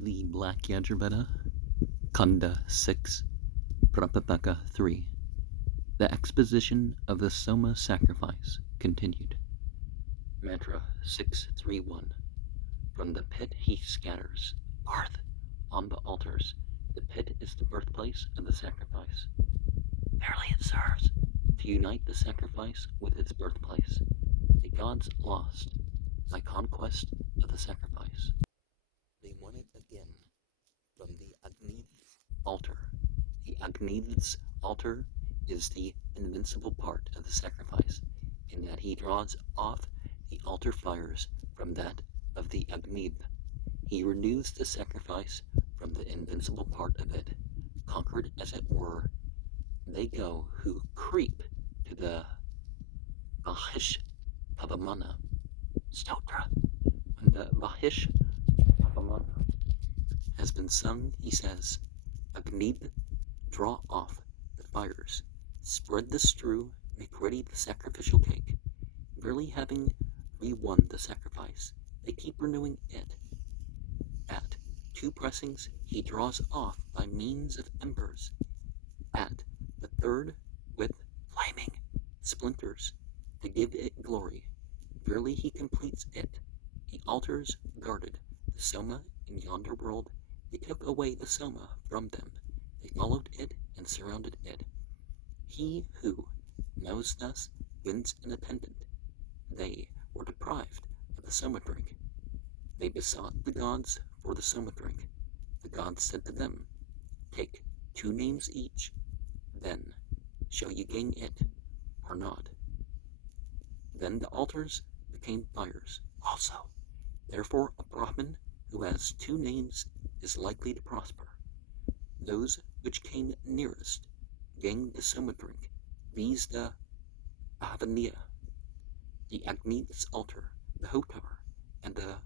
The Black Yajurveda, Kanda 6, Prapathaka 3. The exposition of the Soma sacrifice continued. Mantra 631. From the pit he scatters earth on the altars. The pit is the birthplace of the sacrifice. Verily it serves to unite the sacrifice with its birthplace. The gods lost by conquest of the sacrifice. They won it again from the Agni's altar. The Agni's altar is the invincible part of the sacrifice, in that he draws off the altar fires from that of the Agni. He renews the sacrifice from the invincible part of it, conquered as it were. They go who creep to the Vahish Pavamana Stotra. When the Vahish Pavamana has been sung, he says, Agni, draw off the fires, spread the strew, make ready the sacrificial cake. Barely having re-won the sacrifice, they keep renewing it. At 2 pressings, he draws off by means of embers. At the 3rd, with flaming splinters, to give it glory. Barely he completes it. The altars guarded the Soma in yonder world. They took away the Soma from them. They followed it and surrounded it. He who knows thus wins an attendant. They were deprived of the Soma drink. They besought the gods for the Soma drink. The gods said to them, take 2 names each, then shall you gain it or not. Then the altars became fires also. Therefore a Brahmin who has 2 names is likely to prosper. Those which came nearest gained the Soma drink, these the Avaniya, the Agni's altar, the Hotar, and the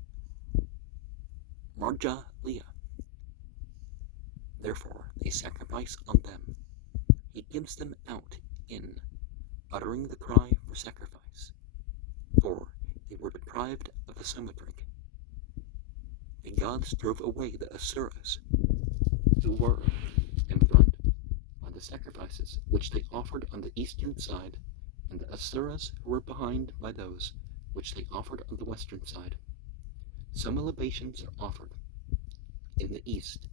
Marjaliya. Therefore they sacrifice on them. He gives them out in uttering the cry for sacrifice, for they were deprived of the Soma drink. The gods drove away the Asuras, who were in front by the sacrifices which they offered on the eastern side, and the Asuras who were behind by those which they offered on the western side. Soma libations are offered in the east,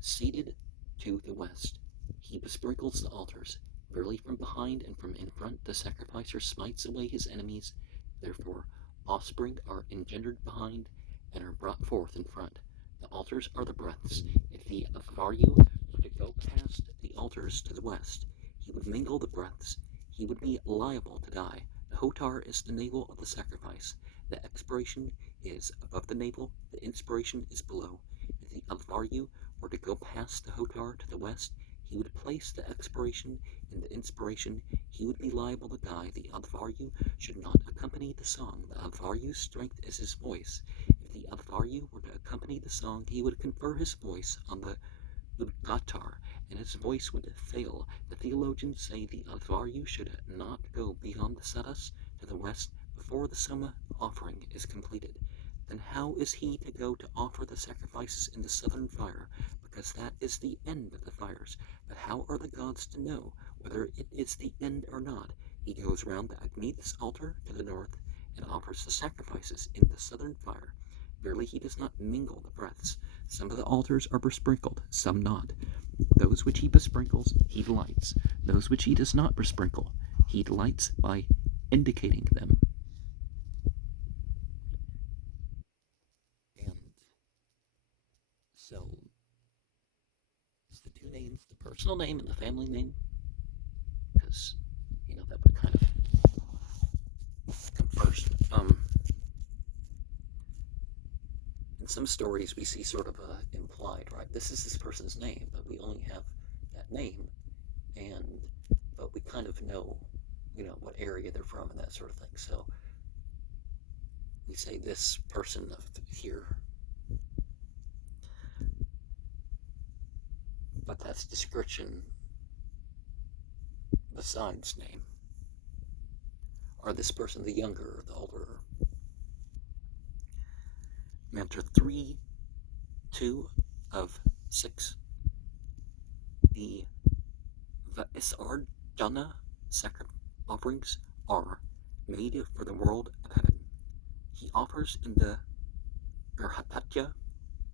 seated to the west. He besprinkles the altars. Verily from behind and from in front the sacrificer smites away his enemies. Therefore offspring are engendered behind and are brought forth in front. The altars are the breaths. If the Avaryu were to go past the altars to the west, he would mingle the breaths. He would be liable to die. The Hotar is the navel of the sacrifice. The expiration is above the navel. The inspiration is below. If the Avaryu were to go past the Hotar to the west, he would place the expiration in the inspiration. He would be liable to die. The Advaryu should not accompany the song. The Advaryu's strength is his voice. If the Advaryu were to accompany the song, he would confer his voice on the Udgatar, and his voice would fail. The theologians say the Advaryu should not go beyond the Sadas to the west before the Soma offering is completed. Then how is he to go to offer the sacrifices in the southern fire? Because that is the end of the fires. But how are the gods to know whether it is the end or not? He goes round the Agni's altar to the north and offers the sacrifices in the southern fire. Verily he does not mingle the breaths. Some of the altars are besprinkled, some not. Those which he besprinkles, he delights. Those which he does not besprinkle, he delights by indicating them. And so it's the 2 names, the personal name and the family name, because, that would kind of come first. In some stories we see sort of implied, right? This is this person's name, but we only have that name, but we kind of know, what area they're from and that sort of thing. So we say this person of here, but that's description besides name. Or this person the younger or the older? Mantra 3 2 of 6. The Vaisarjana sacrifice offerings are made for the world of heaven. He offers in the Prapathaka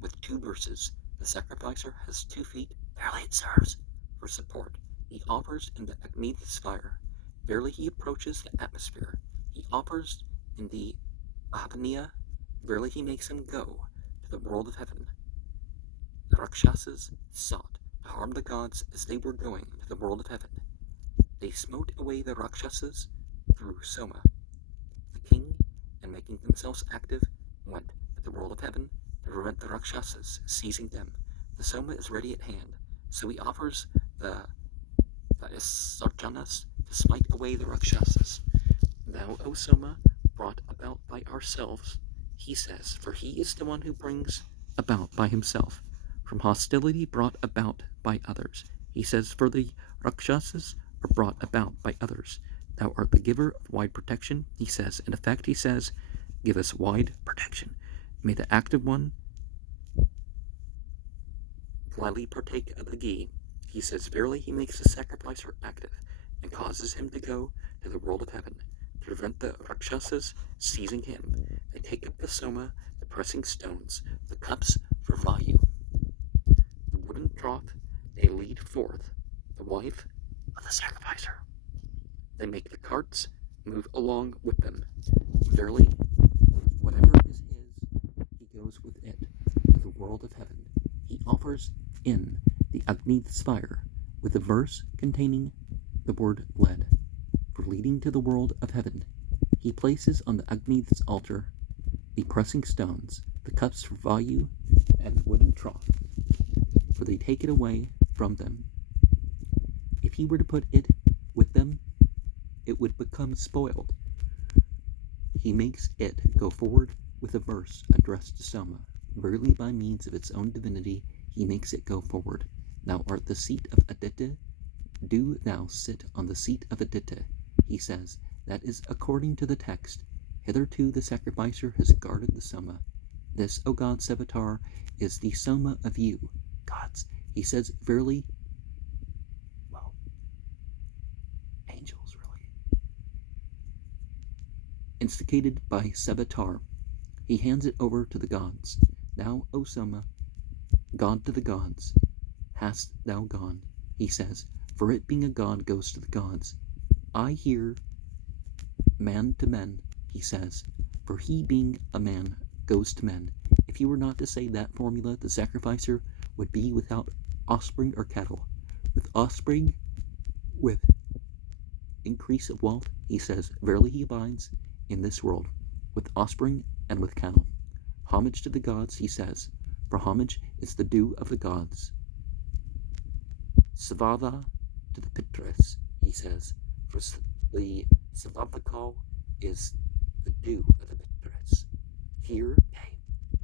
with 2 verses. The sacrificer has 2 feet, barely it serves for support. He offers in the Agni's fire. Barely he approaches the atmosphere. He offers in the Ahvaniya. Barely he makes him go to the world of heaven. The Rakshasas sought to harm the gods as they were going to the world of heaven. They smote away the Rakshasas through Soma. The king, and making themselves active, went to the world of heaven to prevent the Rakshasas seizing them. The Soma is ready at hand, so he offers the Sarjanas to smite away the Rakshasas. Thou, O Soma, brought about by ourselves, he says, for he is the one who brings about by himself, from hostility brought about by others. He says, for the Rakshasas are brought about by others. Thou art the giver of wide protection, he says. In effect, he says, give us wide protection. May the active one gladly partake of the ghee. He says, verily he makes the sacrificer active, and causes him to go to the world of heaven, to prevent the Rakshasas seizing him. They take up the Soma, the pressing stones, the cups for Vayu. The wooden trough they lead forth, the wife of the sacrificer. They make the carts move along with them. Verily, whatever is his, he goes with it to the world of heaven. He offers in the Agni's fire with a verse containing the word lead. For leading to the world of heaven, he places on the Agni's altar the pressing stones, the cups for Vayu, and the wooden trough, for they take it away from them. If he were to put it with them, it would become spoiled. He makes it go forward with a verse addressed to Soma. Verily by means of its own divinity, he makes it go forward. Thou art the seat of Aditya. Do thou sit on the seat of Aditya, he says. That is according to the text. Hitherto the sacrificer has guarded the Soma. This, O God Sevatar, is the Soma of you, gods. He says, verily, well, angels, really. Instigated by Sevatar, he hands it over to the gods. Thou, O Soma, God to the gods, hast thou gone, he says, for it being a god goes to the gods. I hear man to men, he says, for he being a man goes to men. If he were not to say that formula, the sacrificer would be without offspring or cattle. With offspring, with increase of wealth, he says, verily he abides in this world, with offspring and with cattle. Homage to the gods, he says, for homage is the due of the gods. Savada to the Pitras, he says, for the Savadakal is the due of the Pitras. Here, nay,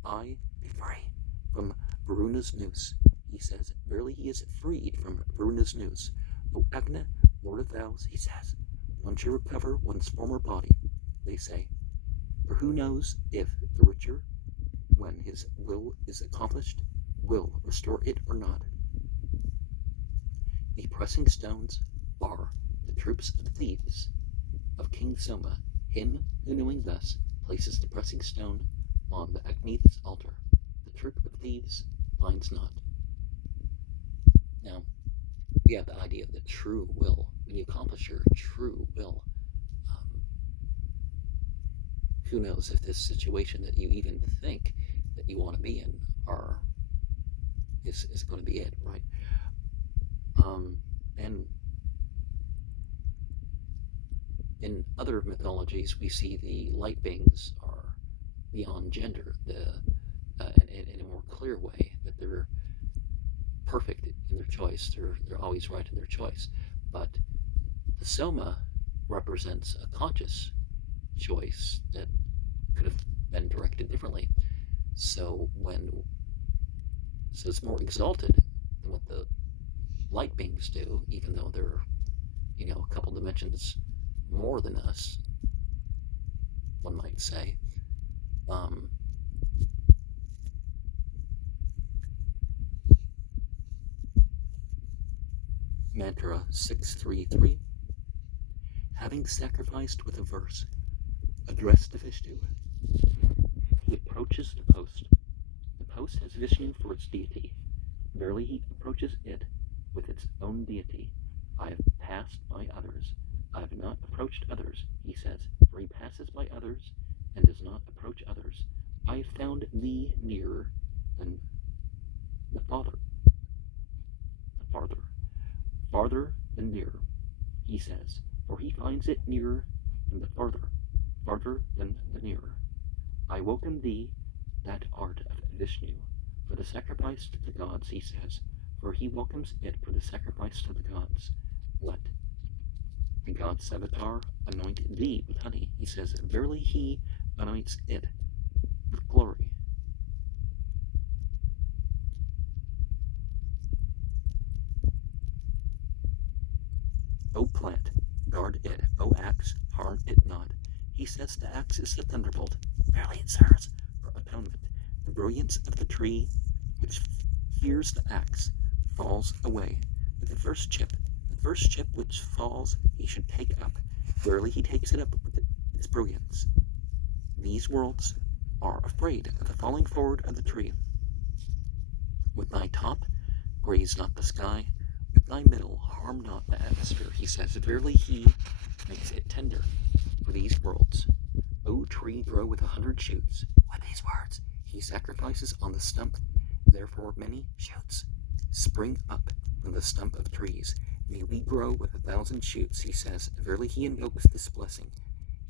I be free from Varuna's noose, he says. Verily he is freed from Varuna's noose. O Agna, Lord of vows, he says, one shall recover one's former body, they say. For who knows if the richer, when his will is accomplished, will restore it or not. The pressing stones are the troops of thieves of King Soma, him who, knowing thus, places the pressing stone on the Agni's altar. The troop of thieves finds not. Now, we have the idea of the true will. When you accomplish your true will, who knows if this situation that you even think that you want to be in is going to be it, right? And in other mythologies, we see the light beings are beyond gender, in a more clear way, that they're perfect in their choice. They're always right in their choice. But the Soma represents a conscious choice that could have been directed differently. So it's more exalted than what the light beings do, even though they're, a couple dimensions more than us, one might say. Mantra 633. Having sacrificed with a verse addressed to Vishnu, he approaches the post. The post has Vishnu for its deity. Verily he approaches it with its own deity. I have passed by others. I have not approached others, he says, for he passes by others and does not approach others. I have found thee nearer than the farther than nearer, he says, for he finds it nearer than the farther than the nearer. I welcome thee, that art of Vishnu, for the sacrifice to the gods, he says, for he welcomes it for the sacrifice to the gods. Let the god's avatar anoint thee with honey, he says, verily he anoints it with glory. O plant, guard it. O axe, harm it not. He says the axe is the thunderbolt. Verily it serves for atonement. The brilliance of the tree which fears the axe falls away with the first chip. The first chip which falls he should take up. Verily he takes it up with its brilliance. These worlds are afraid of the falling forward of the tree. With thy top, graze not the sky. With thy middle, harm not the atmosphere, he says. Verily he makes it tender for these worlds. O tree, grow with 100 shoots. With these words, he sacrifices on the stump. Therefore many shoots spring up from the stump of trees. May we grow with 1,000 shoots, he says. Verily he invokes this blessing.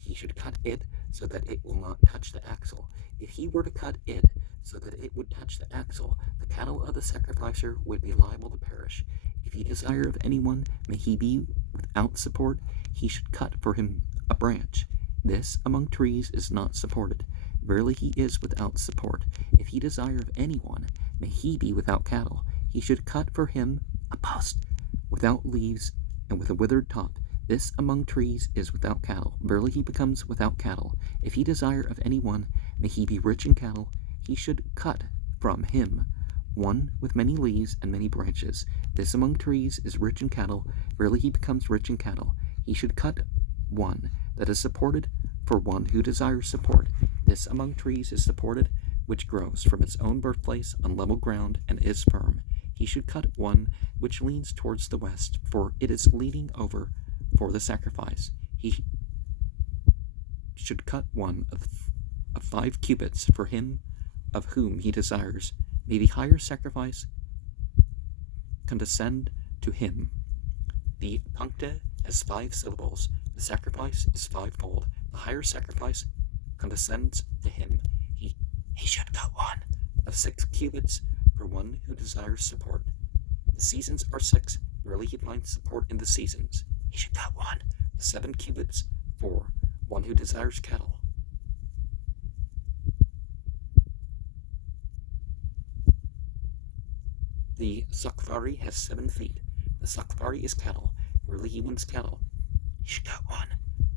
He should cut it so that it will not touch the axle. If he were to cut it so that it would touch the axle, the cattle of the sacrificer would be liable to perish. If he desire of anyone, may he be without support, he should cut for him a branch. This among trees is not supported. Verily he is without support. If he desire of anyone, may he be without cattle, he should cut for him a post without leaves and with a withered top. This among trees is without cattle. Verily he becomes without cattle. If he desire of anyone, may he be rich in cattle, he should cut from him one with many leaves and many branches. This among trees is rich in cattle. Verily he becomes rich in cattle. He should cut one that is supported for one who desires support. This among trees is supported, which grows from its own birthplace on level ground and is firm. He should cut one which leans towards the west, for it is leaning over for the sacrifice. He should cut one of 5 cubits for him of whom he desires. May the higher sacrifice condescend to him. The puncta has 5 syllables. The sacrifice is 5-fold. The higher sacrifice condescends to him. He should cut one of 6 cubits for one who desires support. The seasons are 6. Verily he finds support in the seasons. He should cut one of 7 cubits for one who desires cattle. The Sakvari has 7 feet. The Sakvari is cattle. Verily he wants cattle. He should cut one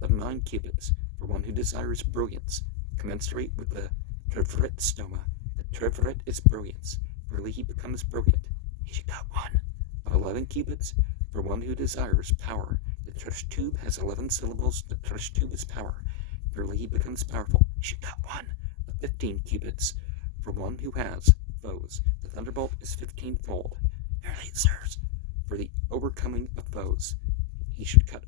of 9 cubits for one who desires brilliance, commensurate with the Trivrit stoma. The Trivrit is brilliance. Verily he becomes brilliant. He should cut one of 11 cubits for one who desires power. The Trishtube has 11 syllables. The Trishtube is power. Verily he becomes powerful. He should cut one of 15 cubits for one who has foes. The thunderbolt is 15-fold. Verily it serves for the overcoming of foes. He should cut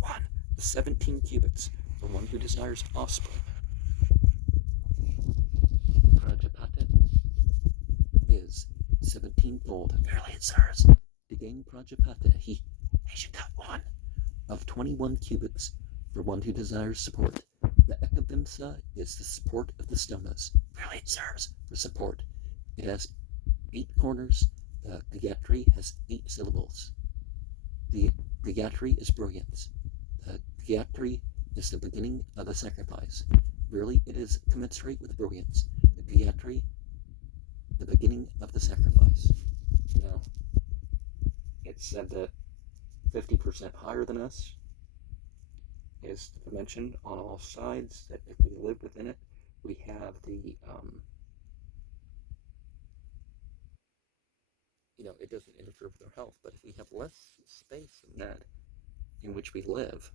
one of 17 cubits for one who desires offspring. Prajapata is 17-fold. Verily it serves to gain Prajapata. He should cut one of 21 cubits for one who desires support. The Ekavimsa is the support of the stomas. Verily it serves for support. It has 8 corners. The Gayatri has 8 syllables. The Gayatri is brilliance. The Gayatri is the beginning of the sacrifice. Verily it is commensurate with brilliance. The Gayatri, the beginning of the sacrifice. Now, it's said that 50% higher than us is the dimension on all sides, that if we live within it, we have the it doesn't interfere with our health. But if we have less space than that in which we live,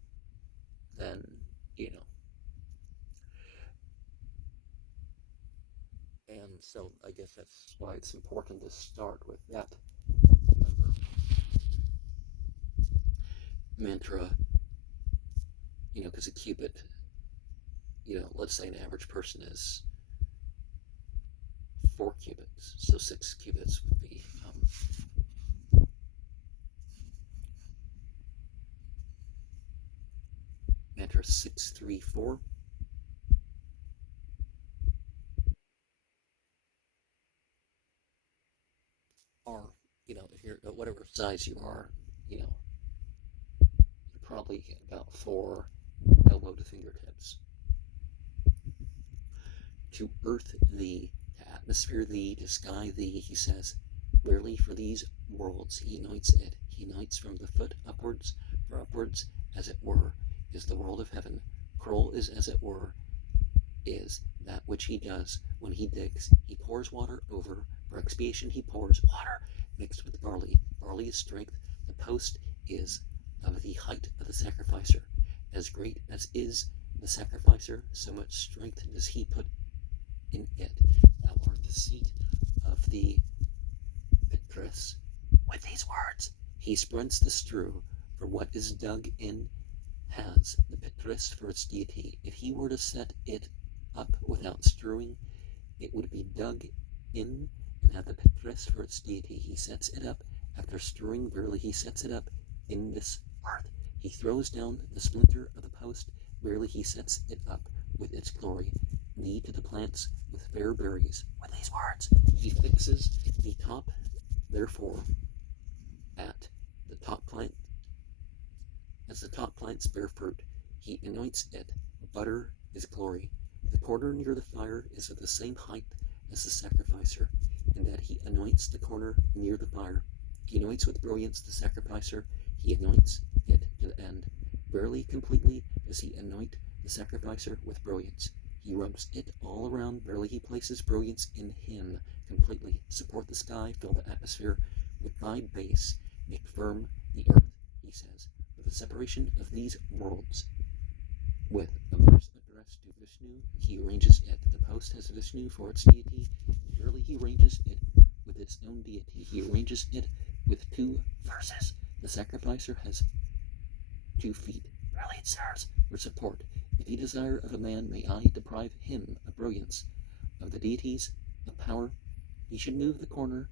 then, and so I guess that's why it's important to start with that mantra, because a cubit, let's say an average person is 4 cubits, so 6 cubits would be mantra 634. Or, if you're at whatever size you are, you're probably about 4 elbow to fingertips. To earth thee, to atmosphere thee, to sky thee, he says, rarely for these worlds he anoints it. He anoints from the foot upwards, for upwards, as it were, is the world of heaven. Kroll is, as it were, is that which he does when he digs. He pours water over, for expiation he pours water mixed with barley. Barley is strength. The post is of the height of the sacrificer. As great as is the sacrificer, so much strength does he put in it. Thou art the seat of the Petrus. With these words, he spreads the strew, for what is dug in has the Petrus for its deity. If he were to set it up without strewing, it would be dug in and have the Petrus for its deity. He sets it up after strewing. Verily, he sets it up in this earth. He throws down the splinter of the post. Verily, he sets it up with its glory. Thee to the plants with fair berries. With these words, he fixes the top, therefore, at the top plant. As the top plants bear fruit, he anoints it. Butter is glory. The corner near the fire is of the same height as the sacrificer, in that he anoints the corner near the fire. He anoints with brilliance the sacrificer. He anoints it to the end. Rarely completely does he anoint the sacrificer with brilliance. He rubs it all around. Verily, he places brilliance in him completely. Support the sky, fill the atmosphere with thy base, make firm the earth, he says. For the separation of these worlds, with a verse addressed to Vishnu, he arranges it. The post has Vishnu for its deity. Verily, he arranges it with its own deity. He arranges it with 2 verses. The sacrificer has 2 feet. Verily, it serves for support. If he desire of a man, may I deprive him of brilliance, of the deities of power. He should move the corner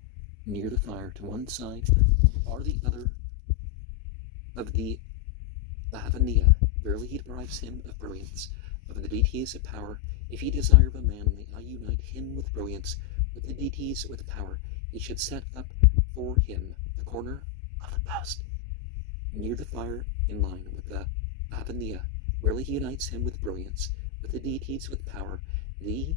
near the fire to one side or the other of the Lavania. Verily, he deprives him of brilliance, of the deities of power. If he desire of a man, may I unite him with brilliance, with the deities with power. He should set up for him the corner of the post near the fire in line with the Lavania. Verily, he unites him with brilliance, with the deities with power. Thee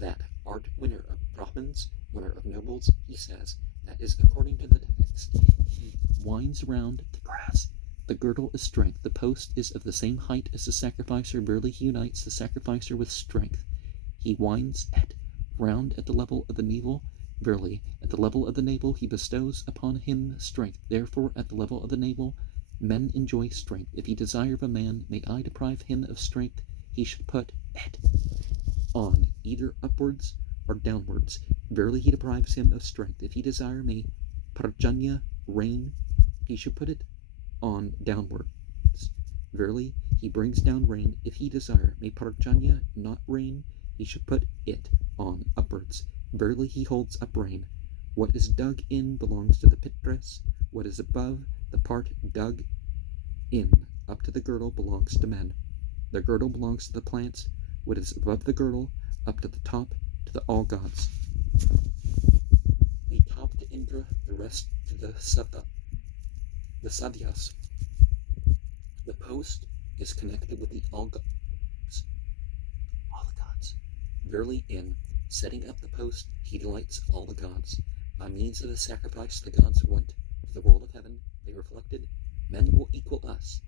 that art winner of Brahmins, winner of nobles, he says, that is according to the text. He winds round the grass. The girdle is strength. The post is of the same height as the sacrificer. Verily, he unites the sacrificer with strength. He winds it round at the level of the navel. Verily, at the level of the navel, he bestows upon him strength. Therefore, at the level of the navel, men enjoy strength. If he desire of a man, may I deprive him of strength. He should put it on either upwards or downwards. Verily, he deprives him of strength. If he desire, may Parjanya rain. He should put it on downwards. Verily, he brings down rain. If he desire, may Parjanya not rain. He should put it on upwards. Verily, he holds up rain. What is dug in belongs to the Pitras. What is above the part dug in up to the girdle belongs to men. The girdle belongs to the plants. What is above the girdle up to the top to the all gods. The top to Indra, the rest to the Savyas. The post is connected with the all gods. All the gods. Verily, in setting up the post, he delights all the gods. By means of the sacrifice, the gods went to the world of heaven. They reflected, men will equal us.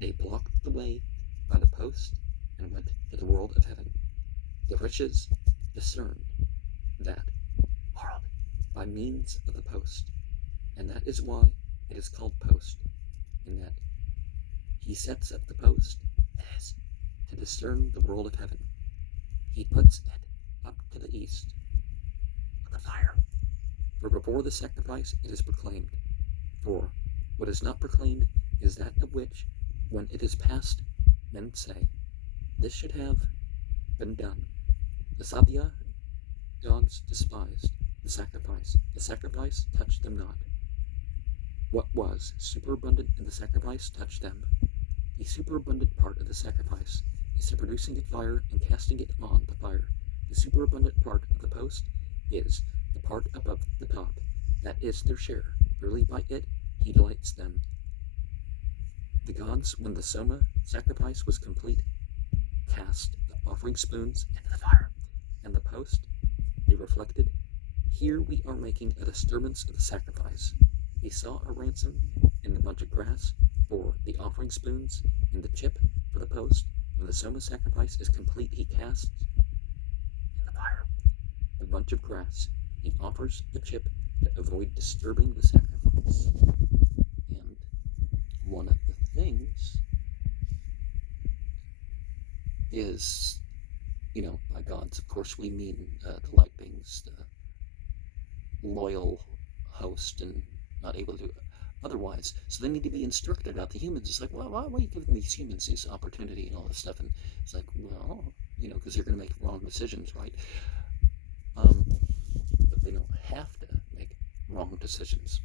They blocked the way by the post and went to the world of heaven. The riches discerned that world by means of the post, and that is why it is called post, in that he sets up the post as to discern the world of heaven. He puts it up to the east of the fire. For before the sacrifice it is proclaimed. For what is not proclaimed is that of which, when it is past, men say, this should have been done. The Sabya gods despised the sacrifice. The sacrifice touched them not. What was superabundant in the sacrifice touched them. The superabundant part of the sacrifice is the producing of fire and casting it on the fire. The superabundant part of the post is the part above the top. That is their share. Really by it he delights them. The gods, when the Soma sacrifice was complete, cast the offering spoons into the fire, and the post, they reflected, here we are making a disturbance of the sacrifice. He saw a ransom in the bunch of grass for the offering spoons, and the chip for the post. When the Soma sacrifice is complete, he casts in the fire a bunch of grass. He offers the chip to avoid disturbing the sacrifice. And one of the things is, by gods, of course, we mean the light beings, the loyal host, and not able to do otherwise. So they need to be instructed about the humans. It's like, well, why are you giving these humans this opportunity and all this stuff? And it's like, well, because they're going to make wrong decisions, right? But they don't have to make wrong decisions.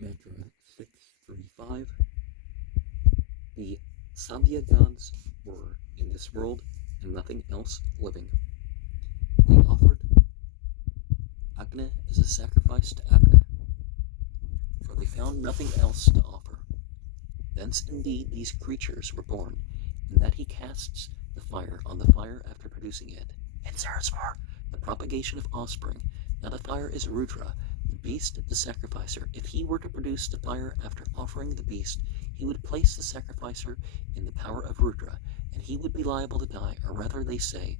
Mantra 635. The Sandhya gods were in this world and nothing else living. They offered Agni as a sacrifice to Agni, for they found nothing else to offer. Thence indeed these creatures were born, and that he casts the fire on the fire after producing it. It serves for the propagation of offspring. Now the fire is Rudra, the beast, the sacrificer. If he were to produce the fire after offering the beast, he would place the sacrificer in the power of Rudra, and he would be liable to die, or rather they say,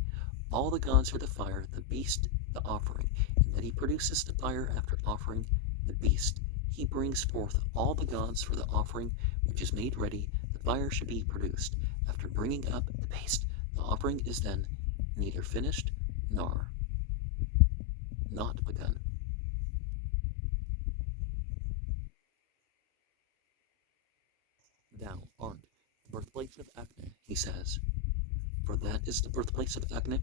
all the gods are the fire, the beast the offering, and that he produces the fire after offering the beast. He brings forth all the gods for the offering which is made ready. The fire should be produced. After bringing up the beast, the offering is then neither finished nor not begun. Thou art the birthplace of Agni, he says, for that is the birthplace of Agni.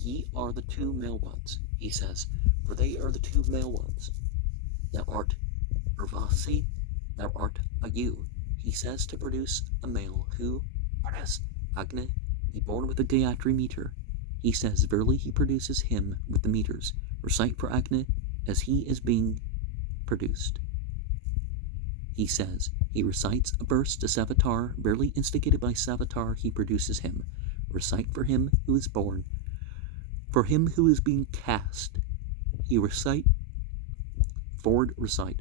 Ye are the two male ones, he says, for they are the two male ones. Thou art Urvasi, thou art a ewe, he says, to produce a male who produce Agni, be born with a Gayatri meter. He says, verily he produces him with the meters. Recite for Agni as he is being produced. He says, he recites a verse to Savitar, verily instigated by Savitar he produces him. Recite for him who is born. For him who is being cast, he recite, forward recite.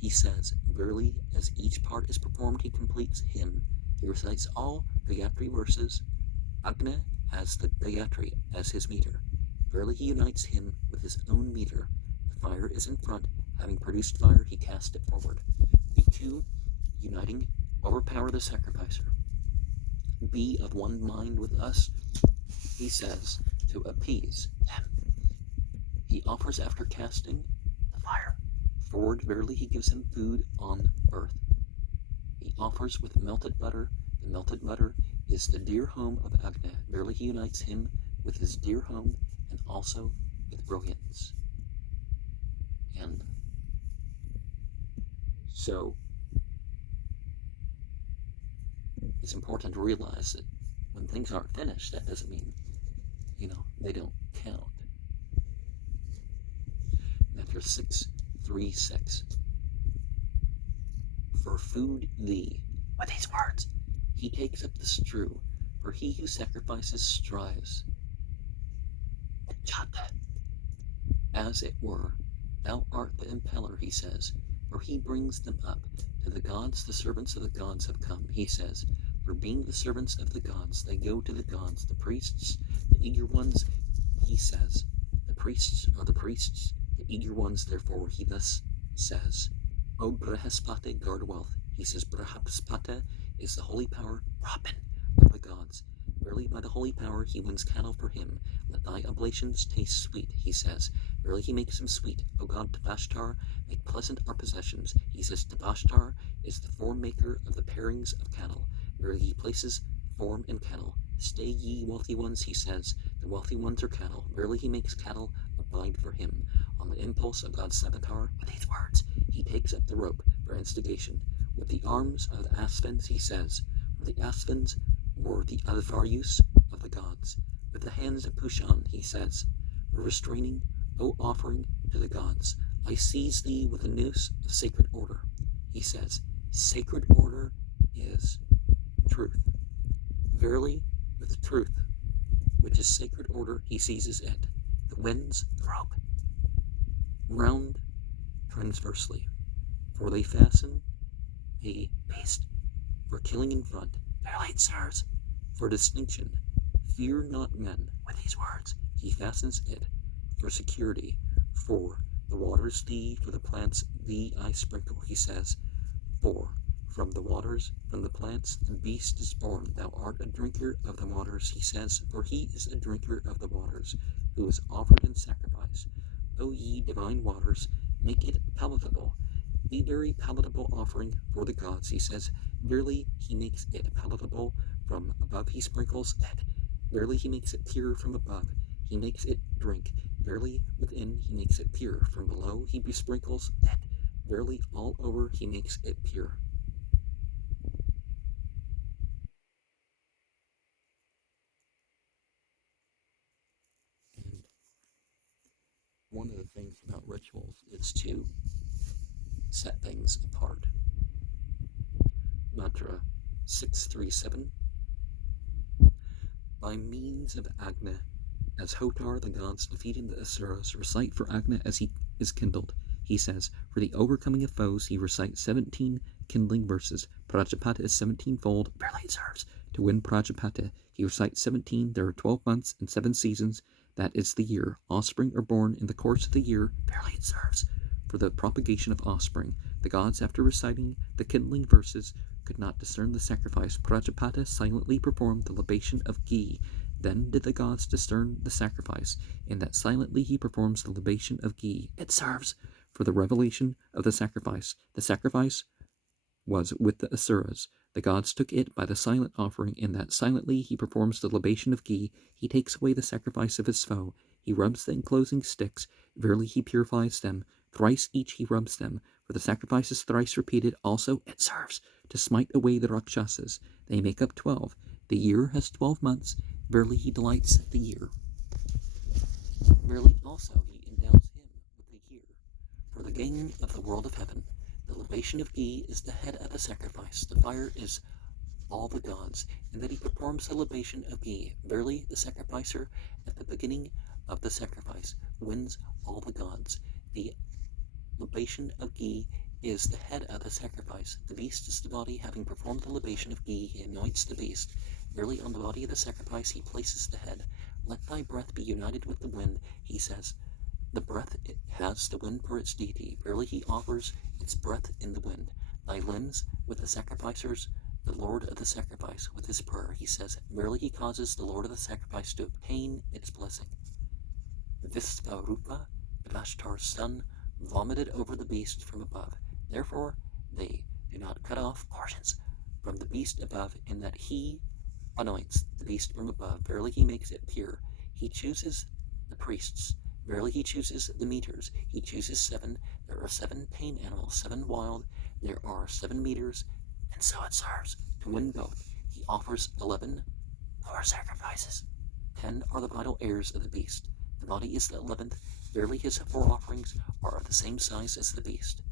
He says, verily, as each part is performed, he completes him. He recites all Gayatri verses. Agni has the Gayatri as his meter. Verily, he unites him with his own meter. The fire is in front. Having produced fire, he casts it forward. The two, uniting, overpower the sacrificer. Be of one mind with us, he says, to appease them. He offers after casting the fire. Forward, verily, he gives him food on earth. He offers with melted butter. The melted butter is the dear home of Agni. Verily, he unites him with his dear home and also with brilliance. And so, it's important to realize that when things aren't finished, that doesn't mean, they don't count. Mantra 636. For food thee. With these words, he takes up the strew, for he who sacrifices strives. Jata, as it were, thou art the impeller, he says, or he brings them up. To the gods, the servants of the gods have come, he says. For being the servants of the gods, they go to the gods. The priests, the eager ones, he says. The priests are the priests, the eager ones, therefore he thus says. O Brihaspati, guard wealth, he says. Brihaspati is the holy power, Brahman, of the gods. Verily by the holy power he wins cattle for him. Let thy oblations taste sweet, he says. Verily he makes them sweet. O God Tabashtar, make pleasant our possessions. He says Tabashtar is the form maker of the pairings of cattle. Verily he places form in cattle. Stay ye wealthy ones, he says. The wealthy ones are cattle. Verily he makes cattle abide for him. On the impulse of God's Sabbath power, with these words, he takes up the rope for instigation. With the arms of the Asvins, he says. For the Asvins were the Advaryus of the gods. With the hands of Pushan, he says, for restraining, O offering to the gods, I seize thee with a noose of sacred order. He says, sacred order is truth. Verily, with truth, which is sacred order, he seizes it. The winds, the rope, round transversely, for they fasten a beast for killing in front. Verily it serves for distinction. Fear not men. With these words, he fastens it for security. For the waters thee, for the plants thee I sprinkle, he says. For from the waters, from the plants, the beast is born. Thou art a drinker of the waters, he says, for he is a drinker of the waters, who is offered in sacrifice. O ye divine waters, make it palatable. The very palatable offering for the gods, he says. Verily he makes it palatable. From above he sprinkles it. Verily he makes it pure from above. He makes it drink. Verily within he makes it pure. From below he besprinkles it. Verily all over he makes it pure. And one of the things about rituals is to set things apart. Mantra 637. By means of Agna, as Hotar the gods defeating the Asuras, recite for Agna as he is kindled. He says, for the overcoming of foes, he recites 17 kindling verses. Prajapata is 17-fold. Verily it serves to win Prajapata. He recites 17. There are 12 months and 7 seasons. That is the year. Offspring are born in the course of the year. Verily it serves for the propagation of offspring. The gods, after reciting the kindling verses, could not discern the sacrifice. Prajapata silently performed the libation of ghee. Then did the gods discern the sacrifice, in that silently he performs the libation of ghee. It serves for the revelation of the sacrifice. The sacrifice was with the Asuras. The gods took it by the silent offering, in that silently he performs the libation of ghee. He takes away the sacrifice of his foe. He rubs the enclosing sticks. Verily he purifies them. Thrice each he rubs them. For the sacrifice is thrice repeated. Also it serves to smite away the Rakshasas. They make up 12. The year has 12 months. Verily he delights the year. Verily also he endows him with the year. For the gain of the world of heaven, the libation of ghee is the head of the sacrifice. The fire is all the gods, and that he performs the libation of ghee. Verily the sacrificer at the beginning of the sacrifice wins all the gods. The libation of ghee is the head of the sacrifice. The beast is the body. Having performed the libation of ghee, he anoints the beast. Verily on the body of the sacrifice he places the head. Let thy breath be united with the wind, he says. The breath it has the wind for its deity. Verily he offers its breath in the wind. Thy limbs with the sacrificers, the Lord of the sacrifice, with his prayer, he says. Verily he causes the Lord of the sacrifice to obtain its blessing. Vishvarupa, Vashtar's son, vomited over the beast from above. Therefore they do not cut off portions from the beast above, in that he anoints the beast from above. Verily he makes it pure. He chooses the priests. Verily he chooses the meters. He chooses 7. There are 7 pain animals, 7 wild. There are 7 meters, and so it serves to win both. He offers 11 for sacrifices. 10 are the vital heirs of the beast. The body is the 11th. Verily his 4 offerings are of the same size as the beast.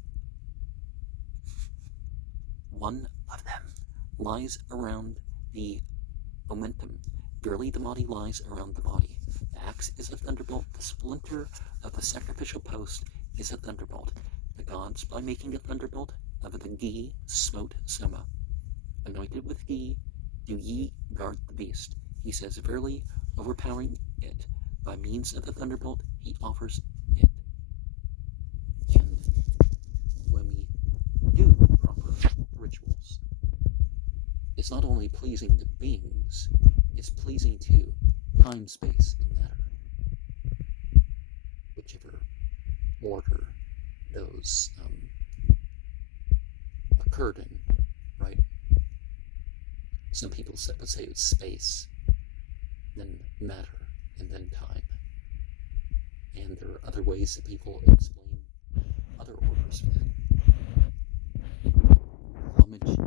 One of them lies around the momentum. Verily the body lies around the body. The axe is a thunderbolt. The splinter of the sacrificial post is a thunderbolt. the gods by making a thunderbolt of the ghee smote Soma. Anointed with ghee, do ye guard the beast. He says, verily, overpowering it by means of the thunderbolt, he offers it. And when we do proper rituals, it's not only pleasing to beings, it's pleasing to time, space, and matter, whichever order those occurred in, right? Some people would say it's space, then matter, and then time. And there are other ways that people explain other orders for that. Homage,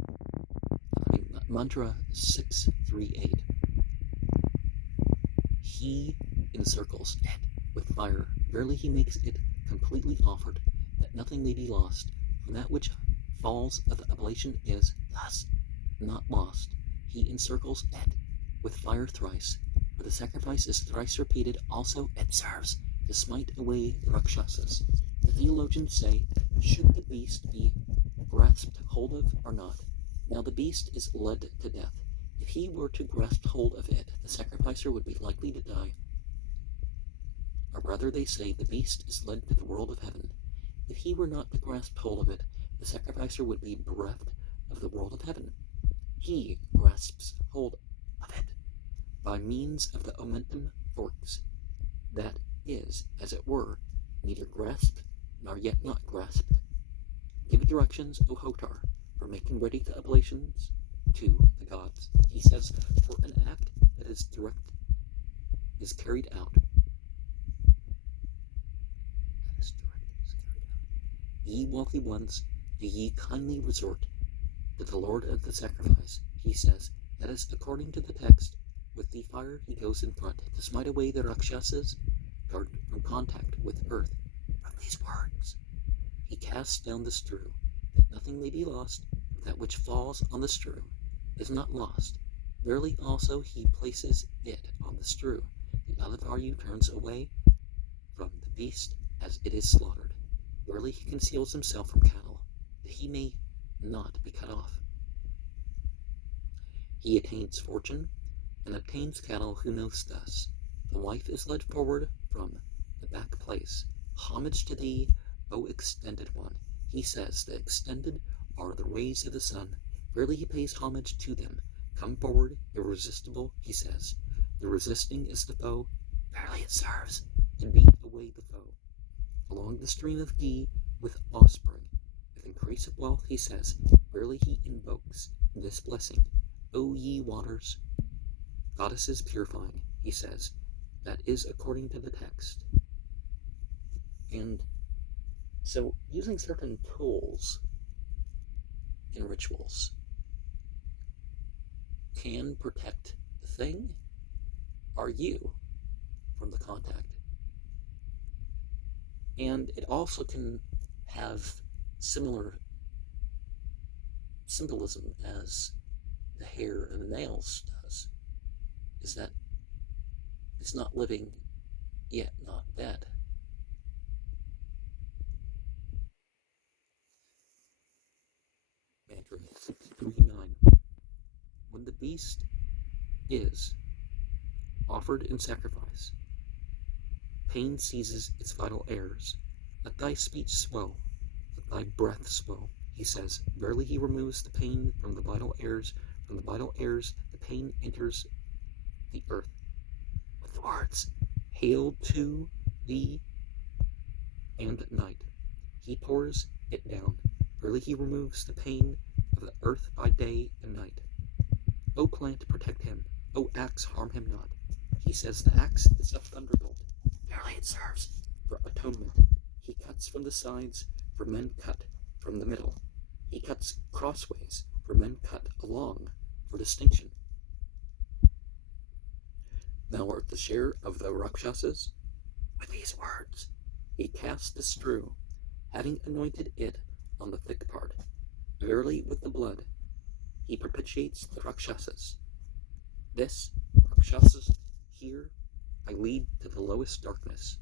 mantra 638. He encircles it with fire. Verily he makes it completely offered, that nothing may be lost. For that which falls of the oblation is thus not lost. He encircles it with fire thrice. For the sacrifice is thrice repeated, also it serves to smite away the Rakshasas. The theologians say, should the beast be grasped hold of or not? Now the beast is led to death. If he were to grasp hold of it, the sacrificer would be likely to die. Or rather, they say, the beast is led to the world of heaven. If he were not to grasp hold of it, the sacrificer would be bereft of the world of heaven. He grasps hold of it by means of the omentum forks, that is, as it were, neither grasped nor yet not grasped. Give directions, O Hotar, for making ready the oblations to the gods. He says, for an act that is direct is carried out. Ye wealthy ones, do ye kindly resort to the Lord of the sacrifice. He says, that is according to the text. With the fire he goes in front to smite away the Rakshasas, guard from contact with earth. From these words, he casts down the strew, that nothing may be lost. That which falls on the strew is not lost. Verily also he places it on the strew. The Alavaryu turns away from the beast as it is slaughtered. Verily he conceals himself from cattle, that he may not be cut off. He attains fortune, and obtains cattle who knows thus. The wife is led forward from the back place. Homage to thee, O extended one. He says, the extended are the rays of the sun. Verily he pays homage to them. Come forward, irresistible, he says. The resisting is the foe. Verily it serves to beat away the foe. Along the stream of ghee with offspring, with increase of wealth, he says, verily he invokes this blessing. O ye waters, goddesses purifying, he says, that is according to the text. And so using certain tools in rituals can protect the thing or you from the contact. And it also can have similar symbolism as the hair and the nails does, is that it's not living yet not dead. Mantra 639. When the beast is offered in sacrifice, pain seizes its vital airs. Let thy speech swell, let thy breath swell. He says, verily he removes the pain from the vital airs. From the vital airs, the pain enters the earth. With the words, hail to thee and night, he pours it down. Verily he removes the pain of the earth by day and night. O plant, protect him. O axe, harm him not. He says the axe is a thunderbolt. Verily it serves for atonement. He cuts from the sides, for men cut from the middle. He cuts crossways, for men cut along, for distinction. Thou art the share of the Rakshasas. With these words, he casts the strew, having anointed it on the thick part. Verily with the blood, he propitiates the Rakshasas. This, Rakshasas, here I lead to the lowest darkness.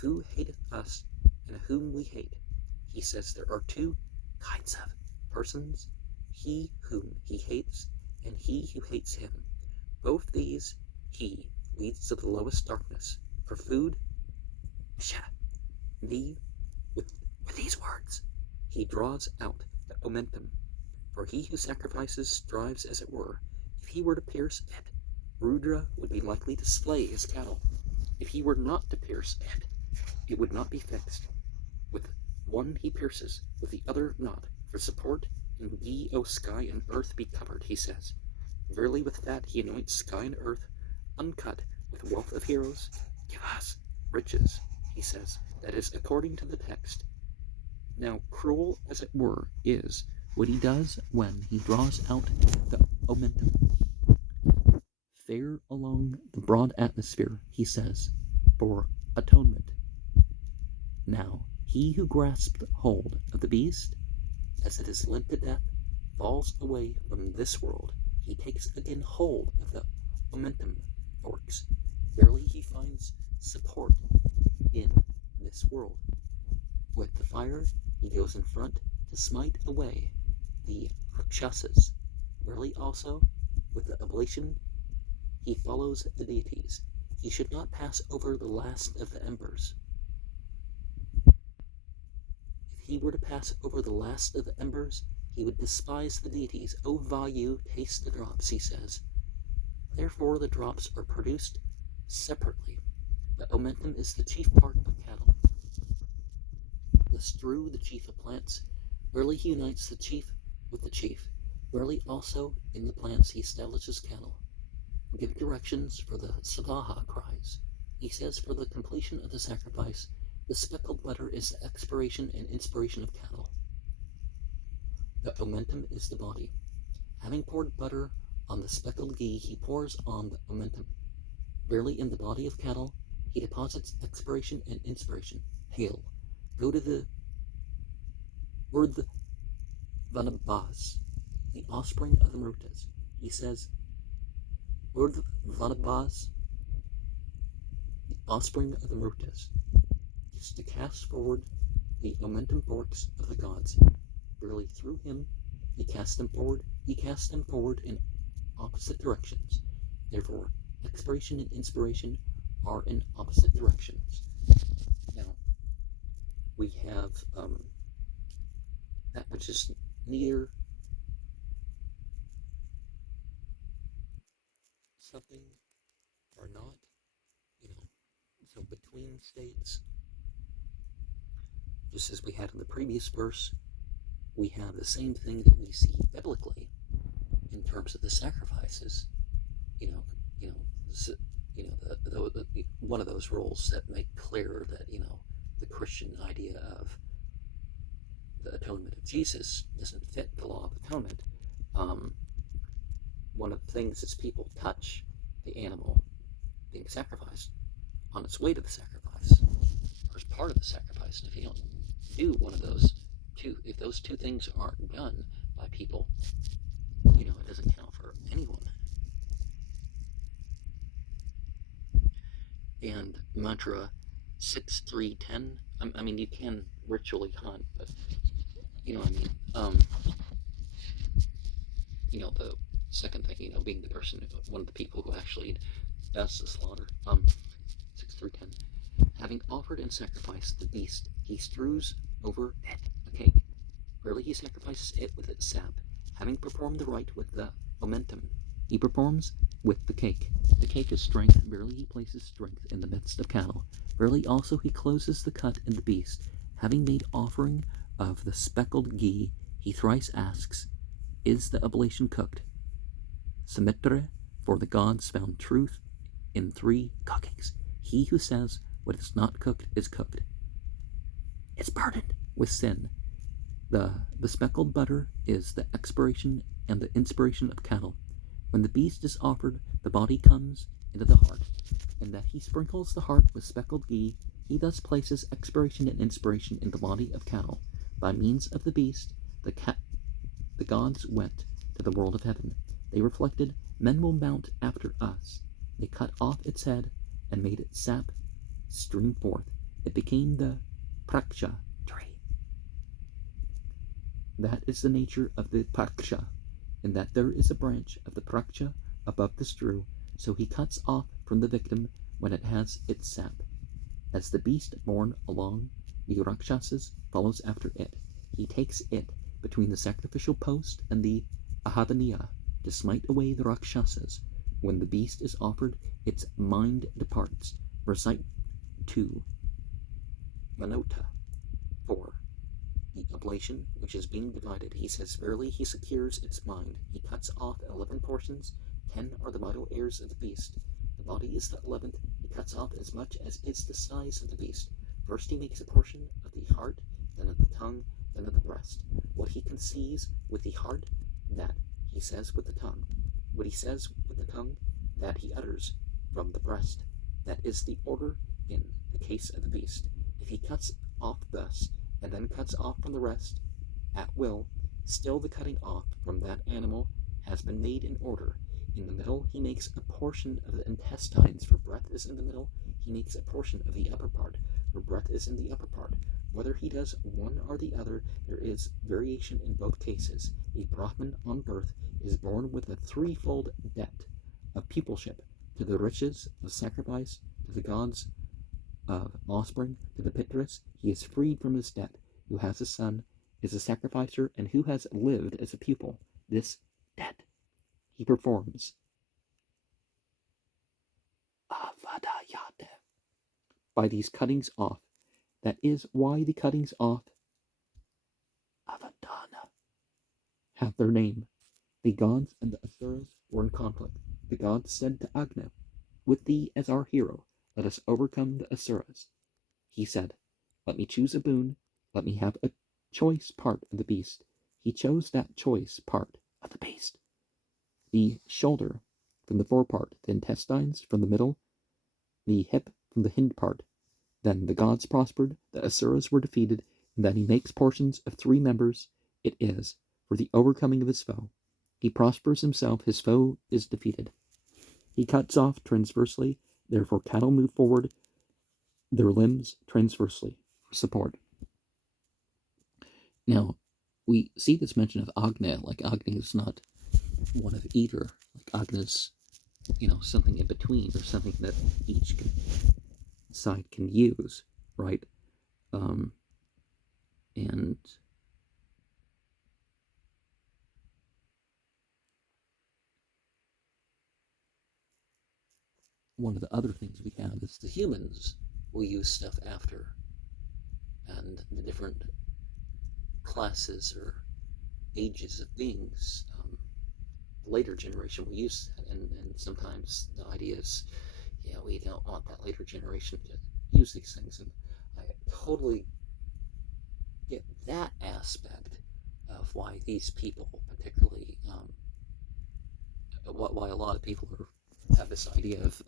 Who hateth us, and whom we hate? he says there are two kinds of persons, he whom he hates and he who hates him. Both these he leads to the lowest darkness. For food, with these words, he draws out the omentum. For he who sacrifices strives, as it were. If he were to pierce it, Rudra would be likely to slay his cattle. If he were not to pierce it, it would not be fixed. With one he pierces, with the other not. For support, and ye, O sky and earth, be covered, he says. Verily with that he anoints sky and earth, uncut with wealth of heroes. Give us riches, he says. That is according to the text. Now, cruel as it were is what he does when he draws out the omentum. Fare along the broad atmosphere, he says, for atonement. Now, he who grasped hold of the beast, as it is lent to death, falls away from this world. He takes again hold of the omentum forks. Verily he finds support in this world. With the fire, he goes in front to smite away the Rakshasas. Verily also, with the oblation, he follows the deities. He should not pass over the last of the embers. If he were to pass over the last of the embers, he would despise the deities. O Vayu, taste the drops, he says. Therefore the drops are produced separately. The omentum is the chief part of cattle. The strew, the chief of plants. Verily he unites the chief with the chief. Verily also in the plants he establishes cattle. Give directions for the Savaha cries. He says for the completion of the sacrifice, the speckled butter is the expiration and inspiration of cattle. The omentum is the body. Having poured butter on the speckled ghee, he pours on the omentum. Verily in the body of cattle, he deposits expiration and inspiration. Hail, go to the Urdhvanabhas, the offspring of the Marutas. He says, Urdhvanabhas, the offspring of the Marutas, is to cast forward the omentum forks of the gods. Verily through him he casts them forward in opposite directions. Therefore, expiration and inspiration are in opposite directions. Now, we have that which is near something or not, so between states. Just as we had in the previous verse, we have the same thing that we see biblically in terms of the sacrifices. One of those rules that make clear that the Christian idea of the atonement of Jesus doesn't fit the law of atonement. One of the things is people touch the animal being sacrificed on its way to the sacrifice, or as part of the sacrifice. And if you don't do one of those two, if those two things aren't done by people, it doesn't count for anyone. And mantra 6-3-10, I mean, you can ritually hunt, but the second thing, being the person, one of the people who actually does the slaughter. 6-3-10. Having offered and sacrificed the beast, he strews over it a cake. Verily he sacrifices it with its sap. Having performed the rite with the omentum, he performs with the cake. The cake is strength. Verily he places strength in the midst of cattle. Verily also he closes the cut in the beast. Having made offering of the speckled ghee, he thrice asks, is the oblation cooked? Sumitra, for the gods found truth in 3 cookings. He who says what is not cooked is cooked. It's burdened with sin. The speckled butter is the expiration and the inspiration of cattle. When the beast is offered, the body comes into the heart, and that he sprinkles the heart with speckled ghee, he thus places expiration and inspiration in the body of cattle. By means of the beast, the gods went to the world of heaven. They reflected, men will mount after us. They cut off its head and made its sap stream forth. It became the praksha tree. That is the nature of the Praksha, in that there is a branch of the Praksha above the strew, so he cuts off from the victim when it has its sap. As the beast borne along the Rakshasas follows after it, he takes it between the sacrificial post and the Ahadaniya to smite away the Rakshasas. When the beast is offered, its mind departs. Recite 2. Manota 4. The oblation, which is being divided, he says, verily he secures its mind. He cuts off 11 portions. 10 are the vital airs of the beast. The body is the 11th. He cuts off as much as is the size of the beast. First he makes a portion of the heart, then of the tongue, then of the breast. What he conceives with the heart, that he says with the tongue. What he says with the tongue, that he utters from the breast. That is the order in the case of the beast. If he cuts off thus, and then cuts off from the rest, at will, still the cutting off from that animal has been made in order. In the middle he makes a portion of the intestines, for breath is in the middle. He makes a portion of the upper part, for breath is in the upper part. Whether he does one or the other, there is variation in both cases. A Brahmin on birth is born with a threefold debt of pupilship, to the riches of sacrifice, to the gods of offspring, to the Pitras. He is freed from his debt. Who has a son is a sacrificer, and who has lived as a pupil, this debt he performs. Avadayate. By these cuttings off. That is why the cuttings off Avadana have their name. The gods and the Asuras were in conflict. The gods said to Agni, with thee as our hero, let us overcome the Asuras. He said, let me choose a boon, let me have a choice part of the beast. He chose that choice part of the beast. The shoulder from the forepart, the intestines from the middle, the hip from the hind part. Then the gods prospered, the Asuras were defeated, and then he makes portions of 3 members. It is for the overcoming of his foe. He prospers himself, his foe is defeated. He cuts off transversely, therefore cattle move forward, their limbs transversely for support. Now, we see this mention of Agni, like Agni is not one of either. Like Agni is, something in between, or something that each side can use, right? And one of the other things we have is the humans will use stuff after, and the different classes or ages of beings, the later generation will use that, and sometimes the idea is, we don't want that later generation to use these things, and I totally get that aspect of why these people, particularly, why a lot of people have this idea of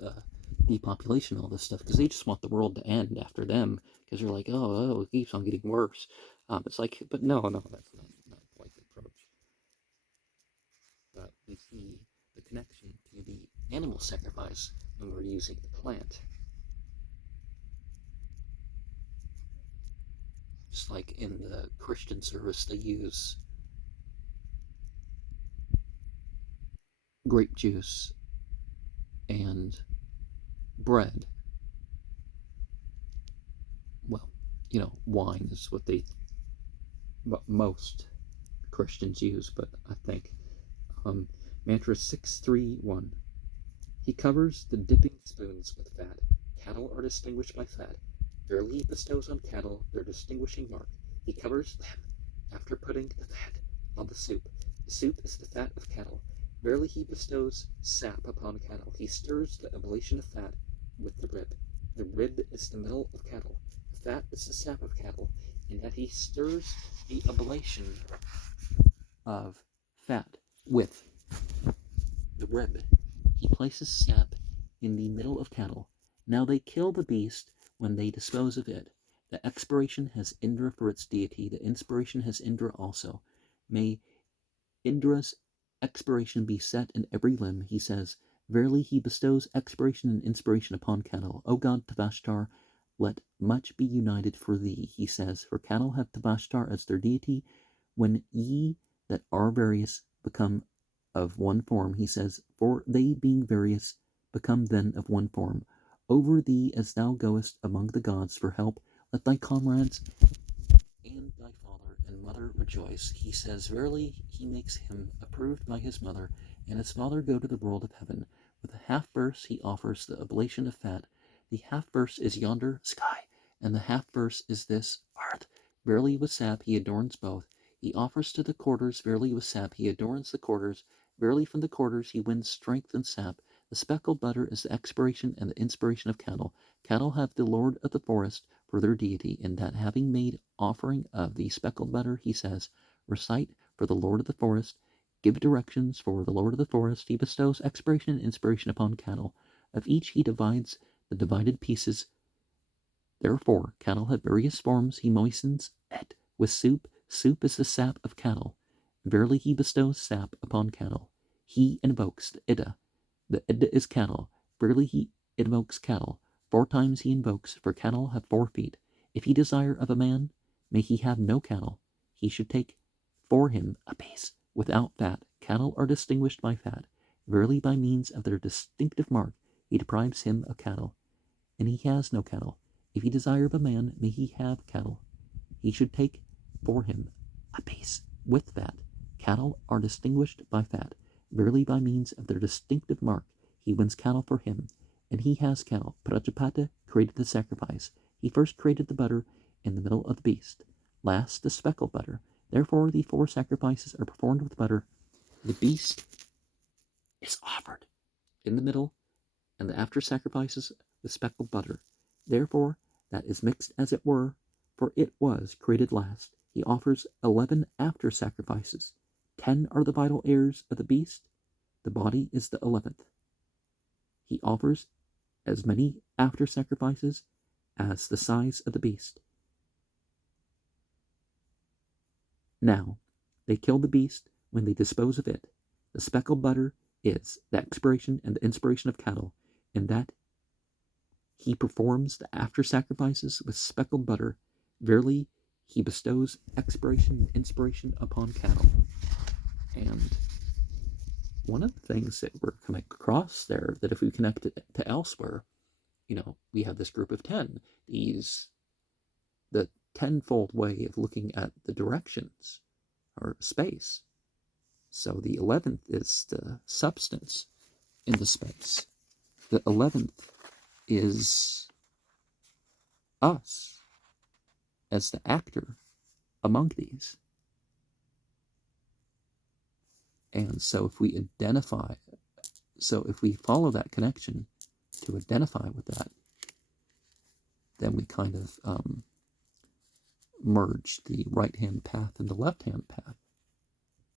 depopulation, all this stuff, because they just want the world to end after them, because they're like, oh, it keeps on getting worse. It's like, but no, that's not quite the approach. But we see the connection to the animal sacrifice when we're using the plant. Just like in the Christian service, they use grape juice and bread. Well, wine is what most Christians use, but I think mantra 631. He covers the dipping spoons with fat. Cattle are distinguished by fat. Verily he bestows on cattle their distinguishing mark. He covers them after putting the fat on the soup. The soup is the fat of cattle. Verily he bestows sap upon cattle. He stirs the oblation of fat with the rib. The rib is the middle of cattle. The fat is the sap of cattle, in that he stirs the oblation of fat with the rib. He places sap in the middle of cattle. Now they kill the beast when they dispose of it. The expiration has Indra for its deity. The inspiration has Indra also. May Indra's expiration be set in every limb, he says. Verily he bestows expiration and inspiration upon cattle. O God Tavashtar, let much be united for thee, he says. For cattle have Tavashtar as their deity. when ye that are various become of one form, he says, for they being various become then of one form. Over thee as thou goest among the gods for help, let thy comrades and thy father and mother rejoice. He says, verily he makes him approved by his mother, and his father go to the world of heaven. With a half verse he offers the oblation of fat. The half verse is yonder sky, and the half verse is this earth. Verily with sap he adorns both. He offers to the quarters, verily with sap he adorns the quarters. Verily from the quarters he wins strength and sap. The speckled butter is the expiration and the inspiration of cattle. Cattle have the Lord of the forest for their deity, in that having made offering of the speckled butter, he says, recite for the Lord of the forest, give directions for the Lord of the forest. He bestows expiration and inspiration upon cattle. Of each he divides the divided pieces. Therefore cattle have various forms. He moistens it with soup. Soup is the sap of cattle. Verily he bestows sap upon cattle. He invokes the Ida. The Ida is cattle. Verily he invokes cattle. 4 times he invokes, for cattle have 4 feet. If he desire of a man, may he have no cattle. He should take for him a piece without fat. Cattle are distinguished by fat. Verily by means of their distinctive mark he deprives him of cattle, and he has no cattle. If he desire of a man, may he have cattle. He should take for him a piece with fat. Cattle are distinguished by fat. Verily by means of their distinctive mark he wins cattle for him, and he has cattle. Prapathaka created the sacrifice. He first created the butter in the middle of the beast, last the speckled butter. Therefore the 4 sacrifices are performed with butter. The beast is offered in the middle, and the after sacrifices with speckled butter. Therefore that is mixed as it were, for it was created last. He offers 11 after sacrifices. 10 are the vital heirs of the beast. The body is the 11th. He offers as many after sacrifices as the size of the beast. Now they kill the beast when they dispose of it. The speckled butter is the expiration and the inspiration of cattle, in that he performs the after sacrifices with speckled butter. Verily he bestows expiration and inspiration upon cattle. And one of the things that we're coming across there, that if we connect it to elsewhere, we have this group of 10, the tenfold way of looking at the directions or space. So the 11th is the substance in the space. The 11th is us as the actor among these. And so if we follow that connection to identify with that, then we kind of merge the right-hand path and the left-hand path.